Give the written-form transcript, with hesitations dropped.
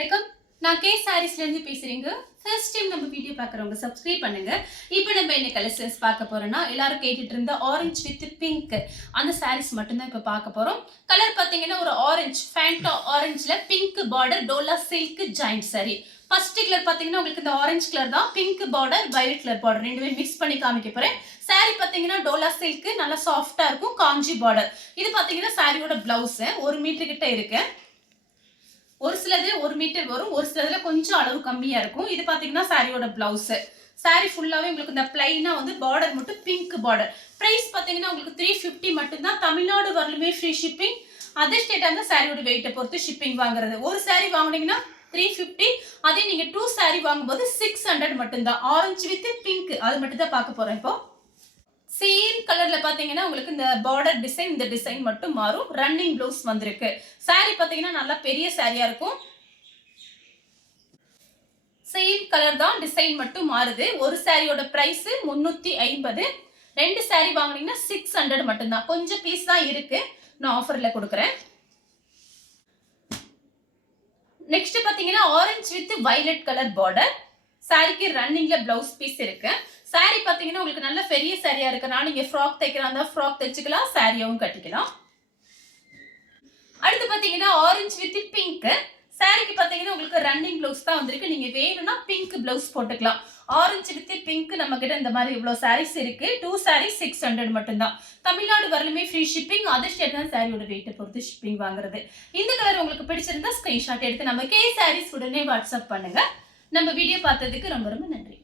வணக்கம். நான் கே சாரீஸ்ல இருந்து பேசுறேங்க. ஃபர்ஸ்ட் டைம் நம்ம வீடியோ பார்க்குறவங்க சப்ஸ்கிரைப் பண்ணுங்க. இப்போ நம்ம என்ன கலெக்ஷன்ஸ் பார்க்க போறோம்னா, எல்லாரும் கேட்டுட்டு இருந்த ஆரஞ்சு வித் பிங்க் அந்த சாரீஸ் மட்டும் தான் இப்போ பார்க்க போறோம். கலர் பார்த்தீங்கன்னா ஒரு ஆரஞ்சு ஃபேண்டா ஆரஞ்சுல pink border Dola silk joint sari. First colour பார்த்தீங்கன்னா உங்களுக்கு இந்த ஆரஞ்சு கலர் தான், pink border violet colour border ரெண்டுமே மிக்ஸ் பண்ணி காமிக்க போறேன். சாரி பார்த்தீங்கன்னா டோலா சில்க் நல்லா சாஃப்டா இருக்கும், காஞ்சி பார்டர். இது பார்த்தீங்கன்னா சாரியோட பிளவுஸ் 1 மீட்டர் கிட்ட இருக்கு. ஒரு சிலது 1 மீட்டர் வரும், ஒரு சிலதுல கொஞ்சம் அளவு கம்மியா இருக்கும். இது பாத்தீங்கன்னா சாரியோட பிளவுஸ். சாரி ஃபுல்லாவே உங்களுக்கு இந்த பிளைனா வந்து பார்டர் மட்டும் பிங்க் பார்டர். பிரைஸ் பாத்தீங்கன்னா உங்களுக்கு 350 மட்டும் தான். தமிழ்நாடு வரலுமே ஃப்ரீ ஷிப்பிங். அதர் ஸ்டேட்டா இருந்தா சாரியோட வெயிட்டை பொறுத்து ஷிப்பிங் வாங்குறது. ஒரு சாரி வாங்குனீங்கன்னா 350, அதே நீங்க 2 சாரி வாங்கும்போது 600 மட்டும் தான். ஆரஞ்சு வித் பிங்க் அது மட்டும் தான் பார்க்க போறோம் இப்போ. சேம் கலர்ல பாத்தீங்கன்னா உங்களுக்கு இந்த பார்டர் டிசைன், இந்த டிசைன் மட்டும் மாறும். ரன்னிங் ப்ளவுஸ் வந்திருக்கு. சாரி பாத்தீங்கன்னா நல்லா பெரிய சாரியா இருக்கும். சேம் கலர் தான், டிசைன் மட்டும் மாறுது. ஒரு சாரியோட பிரைஸ் 350. 2 சாரி வாங்குனீங்கன்னா 600 மட்டும் தான். கொஞ்சம் பீஸ் தான் இருக்கு, நான் ஆஃபர்ல கொடுக்குறேன். நெக்ஸ்ட் பாத்தீங்கன்னா orange with violet colour border. சாரிக்கு ரன்னிங்ல பிளவுஸ் பீஸ் இருக்கு. சாரி பாத்தீங்கன்னா உங்களுக்கு நல்ல பெரிய சாரியா இருக்கனால நீங்க ஃப்ராக் தைக்கிறதா ஃப்ராக் தைச்சுக்கலாம், சாரியாவும் கட்டிக்கலாம். அடுத்து பாத்தீங்கன்னா ஆரஞ்சு வித் பிங்க். சாரிக்கு பாத்தீங்கன்னா உங்களுக்கு ரன்னிங் பிளவுஸ் தான் வந்திருக்கு. நீங்க வேணும்னா பிங்க் பிளவுஸ் போட்டுக்கலாம். ஆரஞ்சு வித் பிங்க் நம்ம கிட்ட இந்த மாதிரி இவ்வளவு சாரீஸ் இருக்கு. 2 சாரி 600 மட்டும் தான். தமிழ்நாடு வரலுமே ஃப்ரீ ஷிப்பிங். அதர் ஸ்டேட் தான் சாரியோட வெயிட்டை பொறுத்து ஷிப்பிங் வாங்குறது. இந்த கலர் உங்களுக்கு பிடிச்சிருந்தா ஸ்கிரீன்ஷாட் எடுத்து நம்ம கே சாரீஸ் உடனே வாட்ஸ்அப் பண்ணுங்க. நம்ம வீடியோ பார்த்ததுக்கு ரொம்ப ரொம்ப நன்றி.